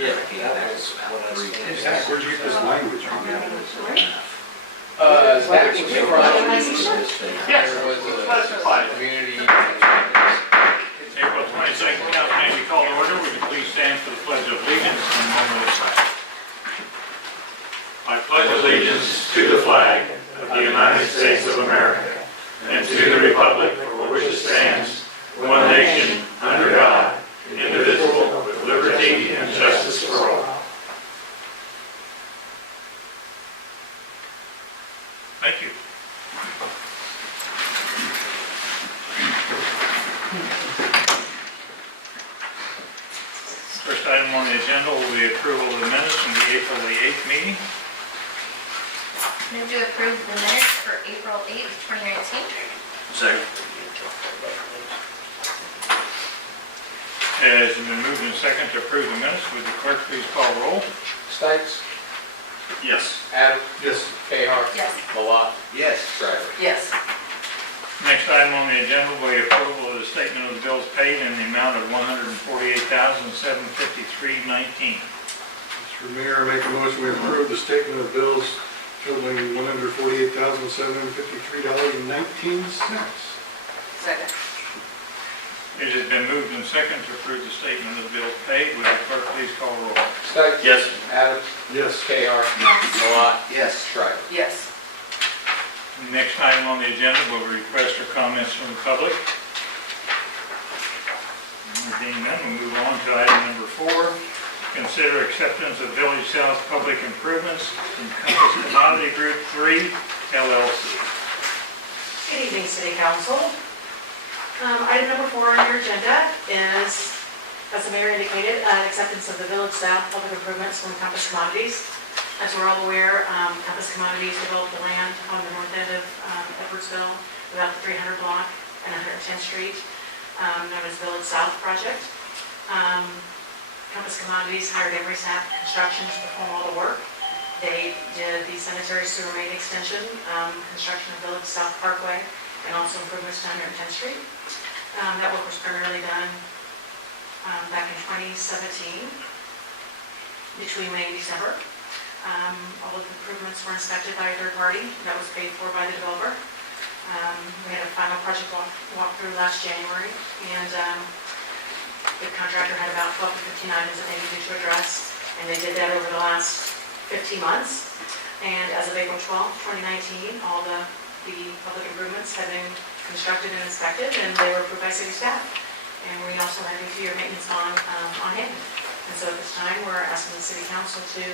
Yeah, that's what I was Hey, Zach, where'd you get this language from? That was from, there was a community. April 22nd, council may be called to order. Would you please stand for the pledge of allegiance and moment of silence? I pledge allegiance to the flag of the United States of America and to the republic for which it stands, one nation, under God, indivisible, with liberty and justice for all. Thank you. First item on the agenda will be approval of the minutes from the April the 8th meeting. Move to approve the minutes for April 8th, 2019. Second. It has been moved and second to approve the minutes. Would the clerk please call roll? Stikes? Yes. Adams? Yes. Behar? Yes. Malat? Yes. Shriver? Yes. Next item on the agenda will be approval of the statement of the bills paid in the amount of $148,753.19. Mr. Mayor, I make a motion we approve the statement of bills totaling $148,753.19. Second. It has been moved and second to approve the statement of the bills paid. Would the clerk please call roll? Stikes? Yes. Adams? Yes. Behar? Yes. Malat? Yes. Shriver? Yes. Next item on the agenda will be requests for comments from the public. Being none, we'll move on to item number 4. Consider acceptance of Village South Public Improvements from Compass Commodity Group 3, LLC. Good evening, City Council. Item number 4 on your agenda is, as the mayor indicated, acceptance of the Village South Public Improvements from Compass Commodities. As we're all aware, Compass Commodities developed the land on the north end of Edwardsville, about the 300 block and 110th Street, known as Village South Project. Compass Commodities hired Edwardsville Construction to perform all the work. They did the sanitary sewer main extension, construction of Village South Parkway, and also improvements to 110th Street. That work was primarily done back in 2017, between May and December. All of the improvements were inspected by a third party that was paid for by the developer. We had a final project walkthrough last January, and the contractor had about 12 to 15 items that they needed to address, and they did that over the last 15 months. And as of April 12, 2019, all the public improvements had been constructed and inspected, and they were approved by city staff. And we also had a 2-year maintenance bond on hand. And so at this time, we're asking the city council to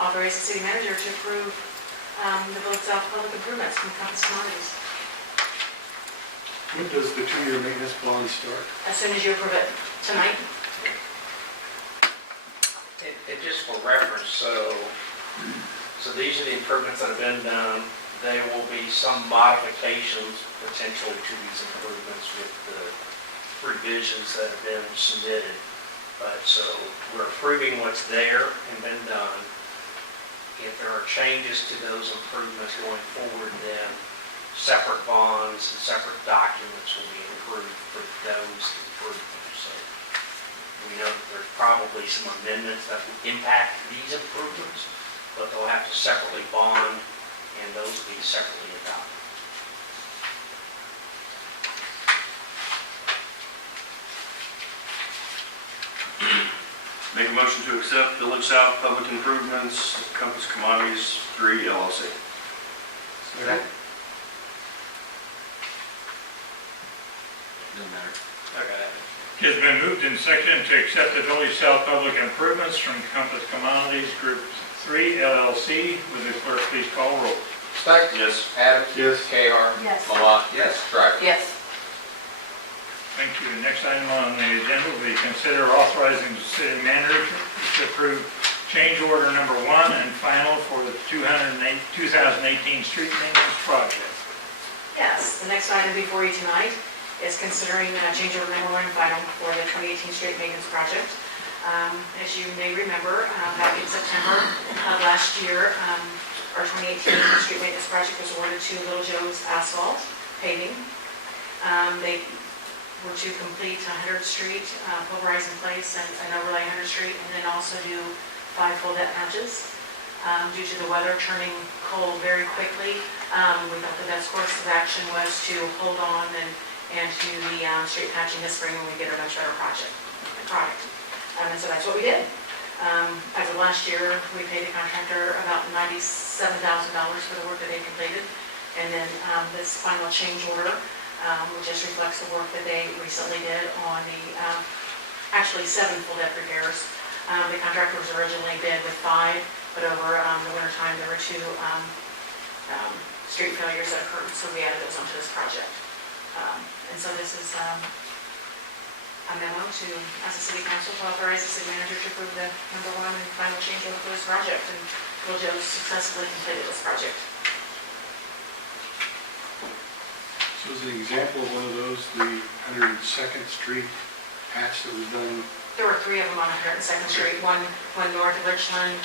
authorize the city manager to approve the Village South public improvements from Compass Commodities. When does the 2-year maintenance bond start? As soon as you approve it tonight. And just for reference, so these are the improvements that have been done. There will be some modifications potentially to these improvements with the revisions that have been submitted. But so we're approving what's there and been done. If there are changes to those improvements going forward, then separate bonds and separate documents will be approved for those improvements. So we know that there's probably some amendments that will impact these improvements, but they'll have to separately bond, and those will be separately adopted. Make a motion to accept Village South Public Improvements, Compass Commodities 3, LLC. Second. Doesn't matter. Okay. It has been moved and seconded to accept the Village South Public Improvements from Compass Commodities Group 3, LLC. Would the clerk please call roll? Stikes? Yes. Adams? Yes. Behar? Yes. Malat? Yes. Shriver? Yes. Thank you. The next item on the agenda will be consider authorizing the city manager to approve change order number 1 and final for the 2018 street maintenance project. Yes, the next item before you tonight is considering change order number 1 and final for the 2018 street maintenance project. As you may remember, back in September of last year, our 2018 street maintenance project was awarded to Little Joe's Asphalt Paving. They were to complete 100th Street, pulverize in place, and overlay 100th Street, and then then also do 5 full depth patches. Due to the weather turning cold very quickly, we thought the best course of action was to hold on and do the street patching this spring when we get a much better product. And so that's what we did. As of last year, we paid the contractor about $97,000 for the work that they completed. And then this final change order, which just reflects the work that they recently did on the, actually 7 full depth repairs. The contractor was originally bid with 5, but over the winter time, there were 2 street failures that occurred, so we added those onto this project. And so this is a memo to, as a city council, to authorize the city manager to approve the number 1 and final change order for this project, and Will Jones successfully completed this project. So as an example of one of those, the 102nd Street patch that was done. There were 3 of them on 102nd Street, one north of Richland,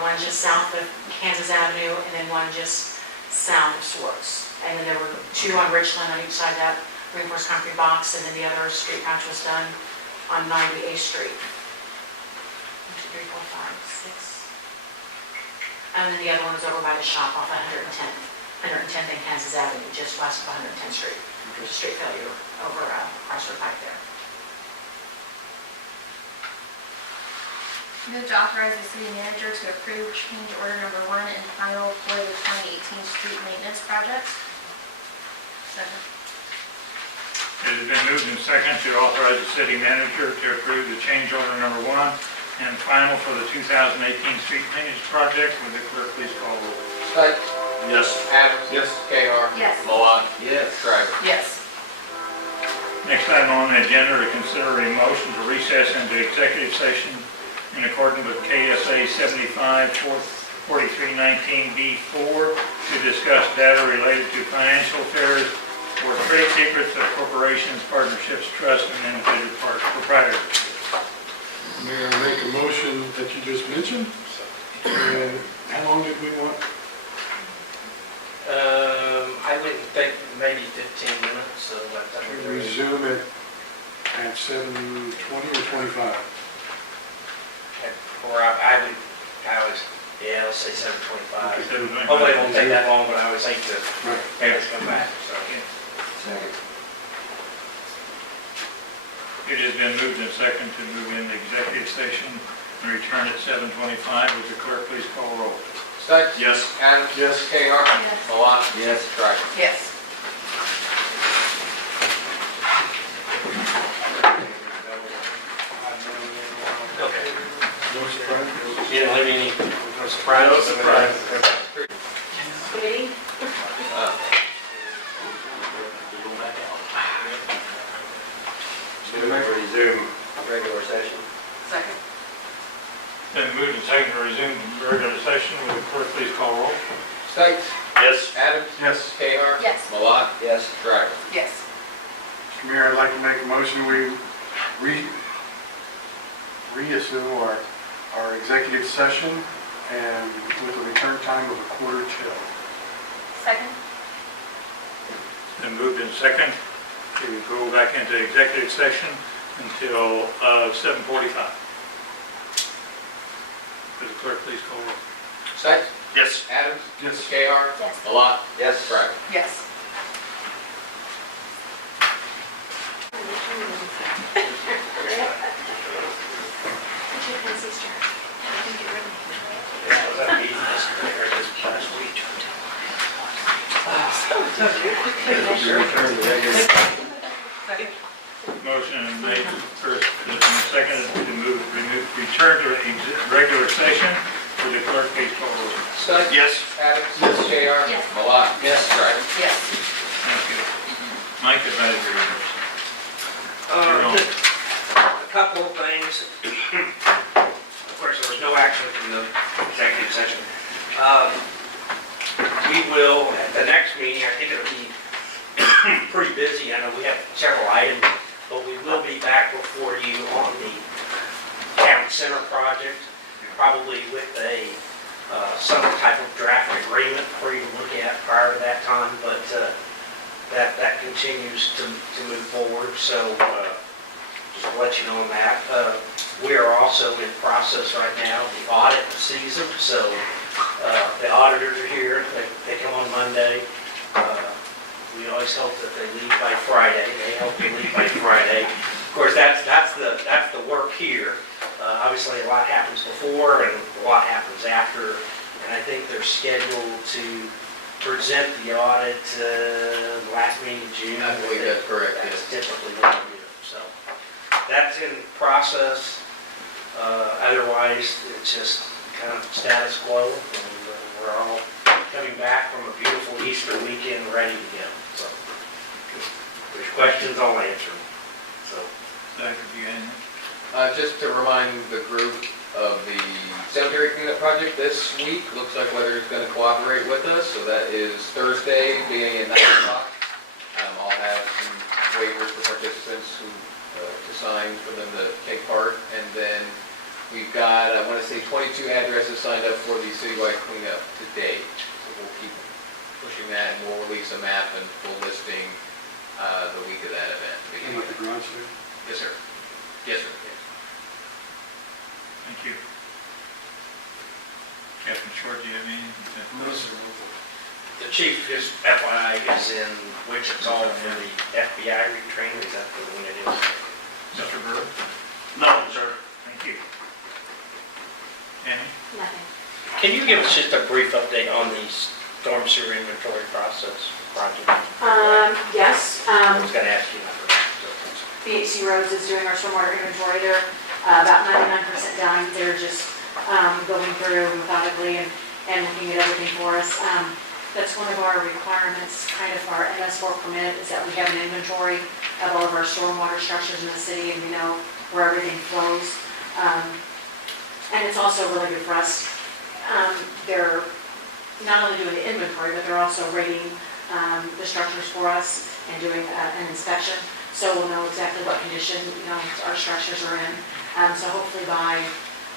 one just south of Kansas Avenue, and then one just south of Swartz. And then there were 2 on Richland on each side of that reinforced concrete box, and then the other street patch was done on 98th Street. 1, 2, 3, 4, 5, 6. And then the other one was over by the shop off 110th and Kansas Avenue, just west of 110th Street. There's a street failure over across the pipe there. Move to authorize the city manager to approve change order number 1 and final for the 2018 street maintenance project. Second. It has been moved and second to authorize the city manager to approve the change order number 1 and final for the 2018 street maintenance project. Would the clerk please call roll? Stakes. Yes. Adams. Yes. KR. Yes. Malott. Yes. Shriver. Yes. Next item on the agenda to consider a motion to recess into executive session in accordance with KSA 75-4319B4 to discuss data related to financial affairs or trade secrets of corporations, partnerships, trusts, and individual proprietorships. Mayor, I make a motion that you just mentioned. And how long did we want? I would think maybe 15 minutes, so let them. We resume at 7:20 or 25? Or I was, yeah, let's say 7:25. Right. Hopefully it won't take that long, but I always hate to Right. have us come back, so. It has been moved and second to move into executive session and return at 7:25. Would the clerk please call roll? Stakes. Yes. Adams. Yes. KR. Yes. Malott. Yes. Shriver. Yes. Okay. No surprise? You didn't leave any, no surprise? No surprise. Committee? Resume regular session. Second. Then moved and second to resume regular session. Would the clerk please call roll? Stakes. Yes. Adams. Yes. KR. Yes. Malott. Yes. Shriver. Yes. Mr. Mayor, I'd like to make a motion, we reassume our executive session and with a return time of 1:45. Second. Then moved and second to go back into executive session until 7:45. Would the clerk please call roll? Stakes. Yes. Adams. Yes. KR. Yes. Malott. Yes. Shriver. Yes. Yeah, was that easy compared to this last week? Motion made first and seconded to return to regular session. Would the clerk please call roll? Stakes. Yes. Adams. KR. Yes. Malott. Yes. Shriver. Yes. Thank you. Mike, advisory reports. You're on. Just a couple of things. Of course, there was no action from the executive session. We will, at the next meeting, I think it'll be pretty busy. I know we have several items, but we will be back before you on the town center project, probably with some type of draft agreement for you to look at prior to that time, but that continues to move forward, so just to let you know on that. We are also in process right now of the audit season, so the auditors are here. They come on Monday. We always hope that they leave by Friday. They hope to leave by Friday. Of course, that's the work here. Obviously, a lot happens before and a lot happens after, and I think they're scheduled to present the audit last meeting in June. I believe that's correct, That's yes. typically what we do. So that's in process. Otherwise, it's just kind of status quo, and we're all coming back from a beautiful Easter weekend ready to go. So if there's questions, I'll answer them. So. Dr. Buchanan. Just to remind the group of the cemetery cleanup project this week, looks like weather is going to cooperate with us, so that is Thursday, beginning at 9 o'clock. I'll have some waivers for participants who, to sign for them to take part, and then we've got, I want to say 22 addresses signed up for the citywide cleanup to date. So we'll keep pushing that, and we'll release a map and full listing the week of that event. And with the garage there? Yes, sir. Yes, sir. Yes. Thank you. Captain Short, do you have anything? No, sir. The chief, just FYI, is in Wichita for the FBI retraining. Is that the one it is? Mr. Burr? No, sir. Thank you. Tammy? Nothing. Can you give us just a brief update on the storm sewer inventory process project? Yes, I was going to ask you that. BHC Roads is doing our stormwater inventory. They're about 99% done. They're just going through methodically and looking at everything for us. That's one of our requirements, kind of our MS4 permit, is that we have an inventory of all of our stormwater structures in the city, and we know where everything flows. And it's also really good for us. They're not only doing the inventory, but they're also rating the structures for us and doing an inspection. So we'll know exactly what condition, our structures are in. So hopefully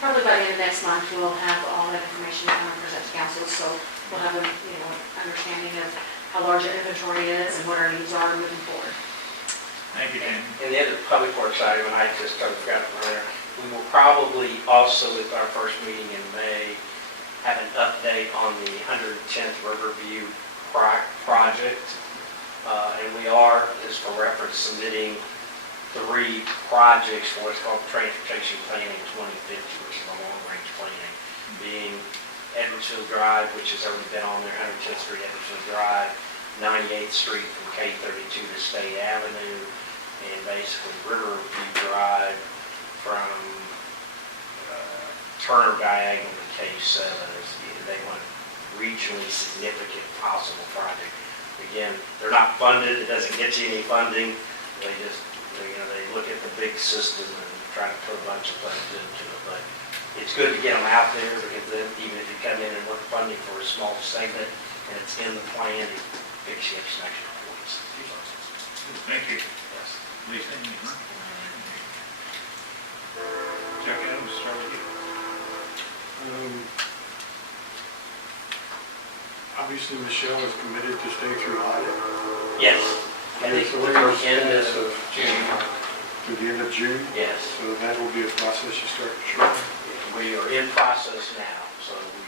probably by the end of next month, we'll have all that information to present to council. So we'll have a, understanding of how large our inventory is and what our needs are moving forward. Thank you, Tammy. And the other public works item, and I just totally forgot to put there, we will probably also, with our first meeting in May, have an update on the 110th Riverview project. And we are, just for reference, submitting 3 projects for what's called Transportation Planning 2050, which is a long-range planning, being Edwardsville Drive, which has already been on there, 110th Street, Edwardsville Drive, 98th Street from K32 to State Avenue, and basically Riverview Drive from Turner Diagonal to K7. They want regionally significant possible project. Again, they're not funded, it doesn't get you any funding. They just, they look at the big system and try to put a bunch of things into it. But it's good to get them out there, because then even if you come in and look funding for a small segment and it's in the plan, it picks you up some extra points. Thank you. Yes. Lisa? Chuck Adams, start with you. Obviously, Michelle is committed to stay through audit. Yes. I think So we're we're end of June. To the end of June. Yes. So that will be a process you start shortly. We are in process now, so we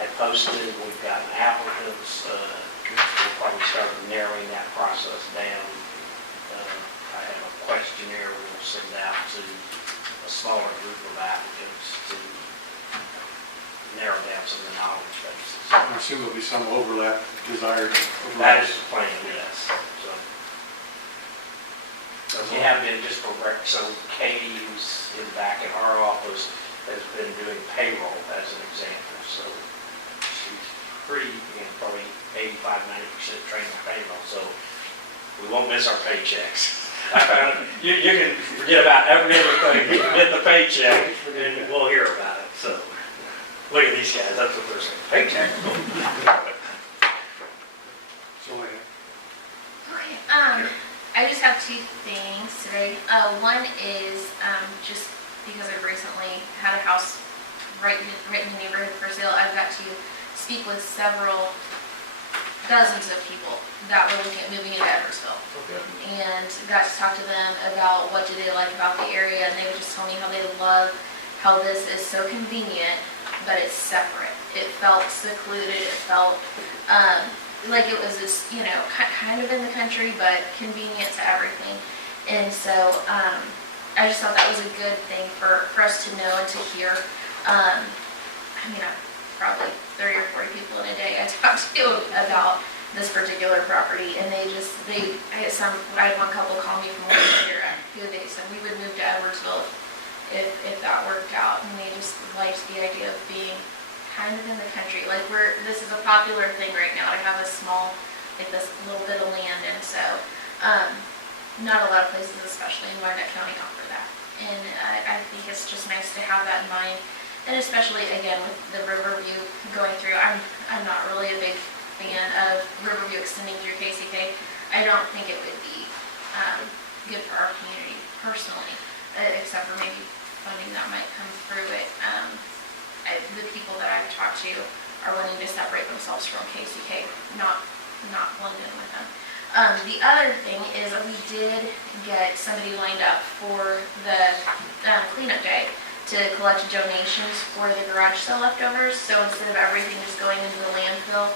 had posted, we've got applicants. We'll probably start narrowing that process down. I have a questionnaire we'll send out to a smaller group of applicants to narrow down some of the knowledge bases. I assume there'll be some overlap, desired That overlap. is the plan, yes. So we have been just for so Katie, who's in back in our office, has been doing payroll as an example. So she's pretty, probably 85–90% trained in payroll. So we won't miss our paychecks. You can forget about every other thing. You can get the paycheck, and we'll hear about it. So look at these guys. That's what they're saying. Paycheck. So I Okay, I just have 2 things today. One is, just because I've recently had a house right in the neighborhood for sale, I've got to speak with several dozens of people that were looking at moving into Edwardsville. And got to talk to them about what do they like about the area, and they would just tell me how they love how this is so convenient, but it's separate. It felt secluded, it felt like it was this, you know, kind of in the country, but convenient to everything. And so I just thought that was a good thing for us to know and to hear. I mean, probably 30 or 40 people in a day I talked to about this particular property, and I had one couple call me from here who they said we would move to Edwardsville if that worked out, and they just liked the idea of being kind of in the country. Like this is a popular thing right now to have a small, like this little bit of land, and so not a lot of places, especially in Wyandotte County, offer that. And I think it's just nice to have that in mind, and especially again with the Riverview going through. I'm not really a big fan of Riverview extending through KCK. I don't think it would be good for our community personally, except for maybe funding that might come through it. The people that I've talked to are willing to separate themselves from KCK, not blend in with them. The other thing is we did get somebody lined up for the cleanup day to collect donations for the garage sale leftovers. So instead of everything just going into the landfill,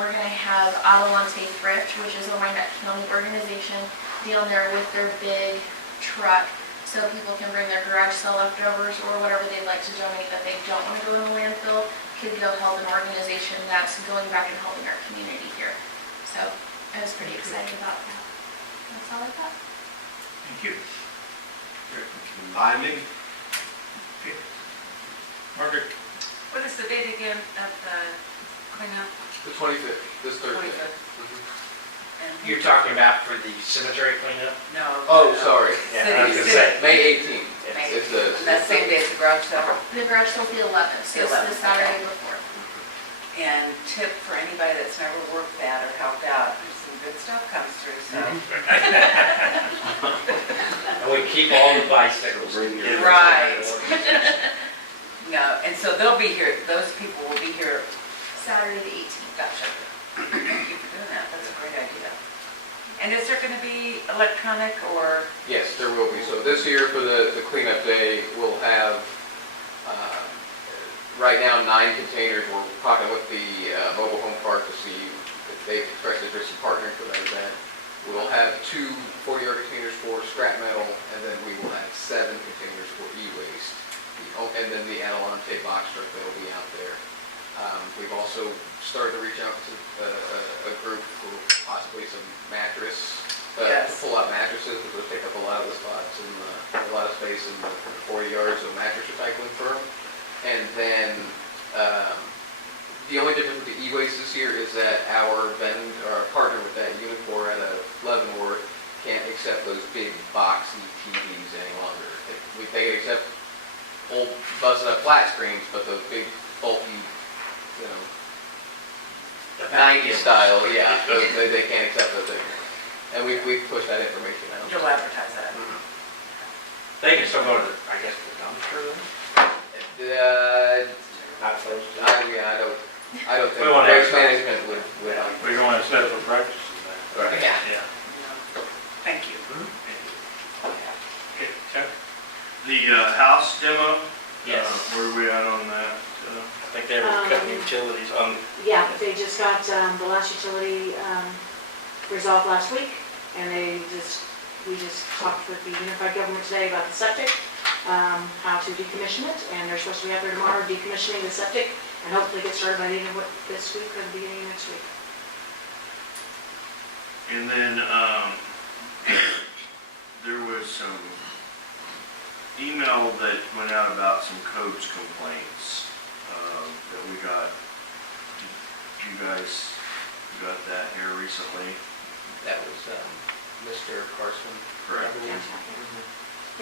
we're going to have Adelante Thrift, which is a Wyandotte County organization, deal in there with their big truck, so people can bring their garage sale leftovers or whatever they'd like to donate that they don't want to go in the landfill, could go help an organization that's going back and helping our community here. So I was pretty excited about that. That's all I got. Thank you. Timing? Margaret? What is the date again of the cleanup? The 25th, this Thursday. 25th. And You're talking about for the cemetery cleanup? No. Oh, sorry. Yeah, I was gonna City. say. May 18th. May It's the. That same day as the garage sale. The garage sale will be 11th, so The it's the 11th, Saturday okay. before. And tip for anybody that's never worked that or helped out, there's some good stuff comes through, so. And we keep all the bicycles. Right. No, and so they'll be here, those people will be here. Saturday the 18th. Gotcha. Thank you for doing that, that's a great idea. And is there gonna be electronic or? Yes, there will be. So this year for the cleanup day, we'll have, right now, 9 containers. We're talking with the mobile home park to see if they've expressed interest in partnering for that event. We'll have 2 40-yard containers for scrap metal, and then we will have 7 containers for e-waste. And then the Adelante box truck that will be out there. We've also started to reach out to a group for possibly some mattress, Yes. pull-out mattresses, because those take up a lot of the spots and a lot of space in the 40 yards of mattress recycling firm. And then the only difference with the e-waste this year is that our partner with that Unicore out of Leavenworth can't accept those big boxy TVs any longer. They can accept old busted up flat screens, but those big bulky, you know, 90s style, yeah, they can't accept those things. And we've pushed that information out. You'll advertise that. They can still go to, I guess, the dumpster then? Not supposed to. I don't think We want waste to- management would. We're going to set up a breakfast in that. Yeah. Yeah. Thank you. Okay, Chuck? The house demo? Yes. Where are we at on that? I think they were cutting utilities on, Yeah, they just got the last utility resolved last week, and we just talked with the unified government today about the septic, how to decommission it, and they're supposed to be out there tomorrow decommissioning the septic, and hopefully get started by the end of this week or the beginning of next week. And then, there was some email that went out about some codes complaints, that we got. Did you guys got that here recently? That was Mr. Carson. Correct.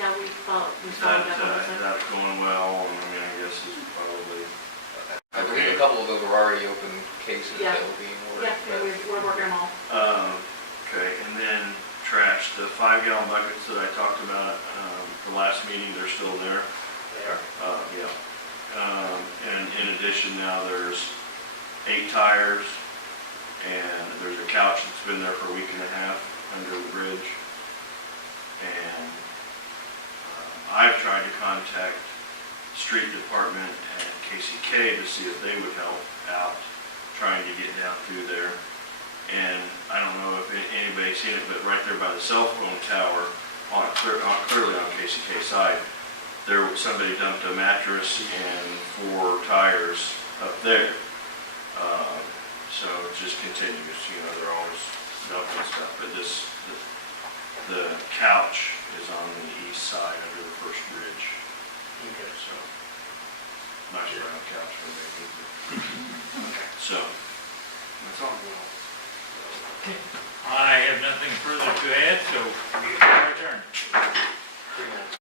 Yeah, we followed Is up on it. that going well? And I mean, I guess it's probably. I believe a couple of those were already open cases Yeah. that were being ordered. Yeah, and we're working them all. Okay, and then trash, the 5-gallon buckets that I talked about, the last meeting, they're still there. there. Yeah. And in addition, now there's 8 tires And there's a couch that's been there for a week and a half under the bridge. And I've tried to contact the street department and KCK to see if they would help out trying to get down through there. And I don't know if anybody's seen it, but right there by the cell phone tower, clearly on KCK side, somebody dumped a mattress and 4 tires up there. So it just continues, they're always dumping stuff. But the couch is on the east side under the first bridge. Okay. So, nice round couch for me. So, that's all. I have nothing further to add, so we are adjourned.